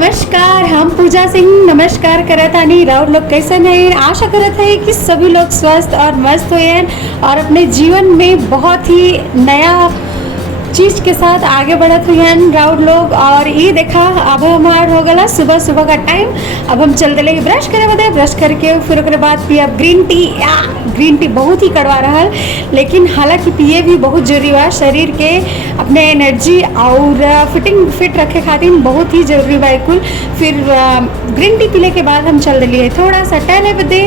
नमस्कार, हम पूजा सिंह नमस्कार करत आनी। राउर लोग कैसन है? आशा करत है कि सभी लोग स्वस्थ और मस्त हुए और अपने जीवन में बहुत ही नया चीज़ के साथ आगे बढ़त हुए राउर लोग। और ये देखा अब हमार हो गला सुबह सुबह का टाइम। अब हम चल दिले ब्रश करे बदे, ब्रश करके फिर ओकरे बाद पियब ग्रीन टी। ग्रीन टी बहुत ही कड़वा रहल, लेकिन हालांकि पिए भी बहुत जरूरी बा। शरीर के अपने एनर्जी और फिट रखे खातिर बहुत ही जरूरी बा कुल। फिर ग्रीन टी पीने के बाद हम चल दिए थोड़ा सा टहले बदे।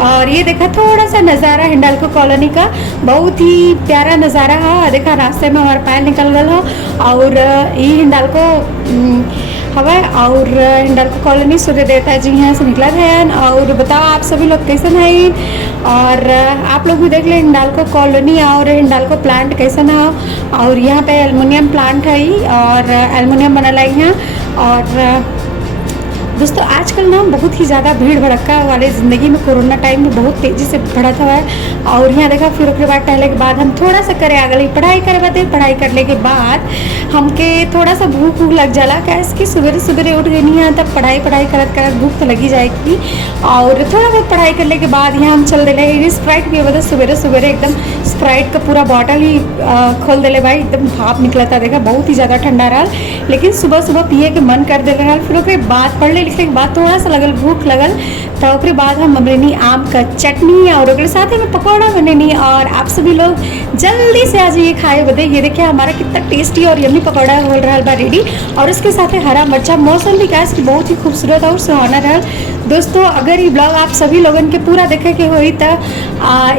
और ये देखा थोड़ा सा नज़ारा हिंडाल्को कॉलोनी का, बहुत ही प्यारा नज़ारा है। देखा रास्ते में हमारा पायल निकल गल हो और ये हिंडाल्को हवा और हिंडाल्को कॉलोनी सूर्य देवता जी यहाँ से निकला है। और बताओ आप सभी लोग कैसे हैं? और आप लोग भी देख लें हिंडाल्को कॉलोनी और हिंडाल्को प्लांट कैसन है। और यहाँ पे एल्युमिनियम प्लांट है और एल्युमिनियम बनल है यहाँ। और दोस्तों आजकल ना बहुत ही ज़्यादा भीड़ भड़का वाले ज़िंदगी में कोरोना टाइम में बहुत तेज़ी से बढ़त हुआ है। और यहाँ देखा फिर उसके बाद टहले के बाद हम थोड़ा सा करे आगे पढ़ाई करे बदे। पढ़ाई करने के बाद हमके थोड़ा सा भूख लग जाला, कैसे कि सवेरे सवेरे उठ गई नहीं तब पढ़ाई करत करत भूख तो लगी जाएगी। और थोड़ा बहुत पढ़ाई करने के बाद यहाँ हम चल दिले स्प्राइट पिए बदे। सवेरे सवेरे एकदम स्प्राइट का पूरा बॉटल ही खोल दिले भाई, एकदम भाप निकला था। देखा बहुत ही ज़्यादा ठंडा रहा, लेकिन सुबह सुबह पिए के मन कर दे रहा। फिर उसके बाद पढ़ लिखने के बाद थोड़ा सा लगल भूख लगल, तो उसके बाद हम बनेनी आम का चटनी और उसके साथ ही में पकौड़ा बनेनी। और आप सभी लोग जल्दी से आ जाइए खाए बदे। ये देखिए हमारा कितना टेस्टी और यम्मी पकौड़ा हो रहा बा रेडी। और उसके साथ हरा मिर्चा, मौसम भी कैस की बहुत ही खूबसूरत और सुहाना रहा। दोस्तों अगर ये ब्लॉग आप सभी लोगन के पूरा देखे के हुई तो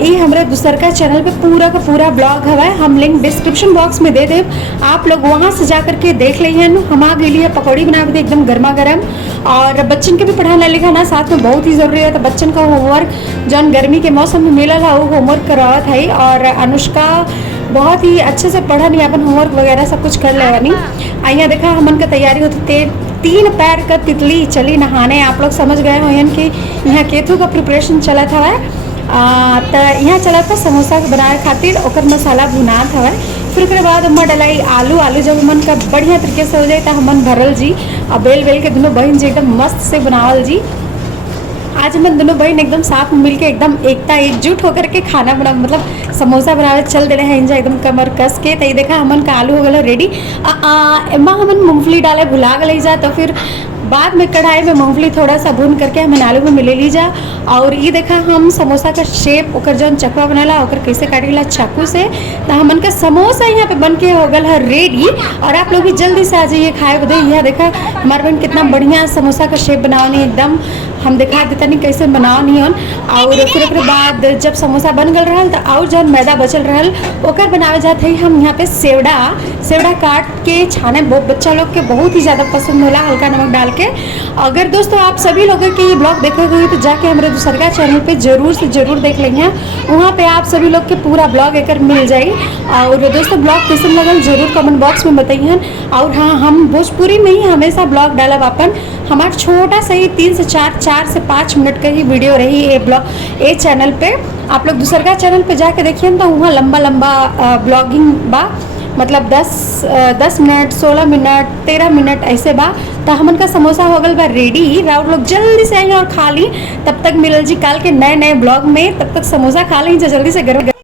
ये हमारे दूसर का चैनल पे पूरा का पूरा ब्लॉग हवा है, हम लिंक डिस्क्रिप्शन बॉक्स में दे दे। आप लोग वहाँ से जा करके देख लीजिए। हम आ गई है पकौड़ी बना के एकदम गर्मा गर्म। और बच्चन के भी पढ़ाना लिखाना साथ में बहुत ही ज़रूरी है। तो बच्चन का होमवर्क जौन गर्मी के मौसम में मिलल है वो होमवर्क करावत है। और अनुष्का बहुत ही अच्छे से पढ़नी, अपन होमवर्क वगैरह सब कुछ कर लेवनी। यहाँ देखा हमन का तैयारी होती 3 पैर का तितली चली नहाने। आप लोग समझ गए हो कि यहाँ केथू का प्रिपरेशन चलत हवा। तो यहाँ चला था समोसा बनाए खातिर ओकर मसाला भुनात हवा। फिर उसके बाद हम डलाई आलू जब हमन का बढ़िया तरीके से हो जाए तो हमन भरल जी और बेल के दोनों बहन जी एकदम मस्त से बनावल जी। आज हम दोनों बहन एकदम साथ में मिलके एकदम एकजुट होकर के खाना बना मतलब समोसा बनावे चल दे रहे हैं एकदम कमर कस के। तो ये देखा हमन का आलू हो गया रेडी। एमा हमन मूंगफली डाले भुला गई जा, तो फिर बाद में कढ़ाई में मूंगफली थोड़ा सा भून करके हमन आलू में मिले ली जा। और ये देखा हम समोसा का शेप ओकर जौन चकवा बनाला ओकर कैसे काटेला चाकू से। तो हमन का समोसा यहाँ पे बन के हो गल है रेडी। और आप लोग भी जल्दी से आ जाइए खाए बदे। यह देखा हमारे बहन कितना बढ़िया समोसा का शेप बनावनी एकदम हम दिखा देता नहीं कैसे बनावनी हन। और फिर उसके बाद जब समोसा बन गल रहा तो और जौन मैदा बचल रहा ओकर बनावे जाते हैं हम यहाँ पे सेवड़ा काट के छाने। बच्चा लोग के बहुत ही ज़्यादा पसंद होला हल्का नमक डाल के। अगर दोस्तों आप सभी लोगों के ये ब्लॉग देखे हुए तो जाके हमारे दूसरा चैनल पे जरूर से जरूर देख लेंगे। वहाँ पे आप सभी लोग के पूरा ब्लॉग एक मिल जाए। और दोस्तों ब्लॉग कैसे लगल जरूर कमेंट बॉक्स में बताइए। और हाँ, हम भोजपुरी में ही हमेशा ब्लॉग डालब अपन। हमारा छोटा सा ही 3 से 4 से 5 मिनट का ही वीडियो रही ये ब्लॉग ये चैनल पे। आप लोग दूसरा चैनल पे जाके देखिए तो वहाँ लंबा ब्लॉगिंग बा, मतलब 10 मिनट 16 मिनट 13 मिनट ऐसे बा। तो हमन का समोसा हो गल बा रेडी। राउर लोग जल्दी से आइए और खा ली। तब तक मिलल जी कल के नए ब्लॉग में। तब तक समोसा खा ली जल्दी से गरम।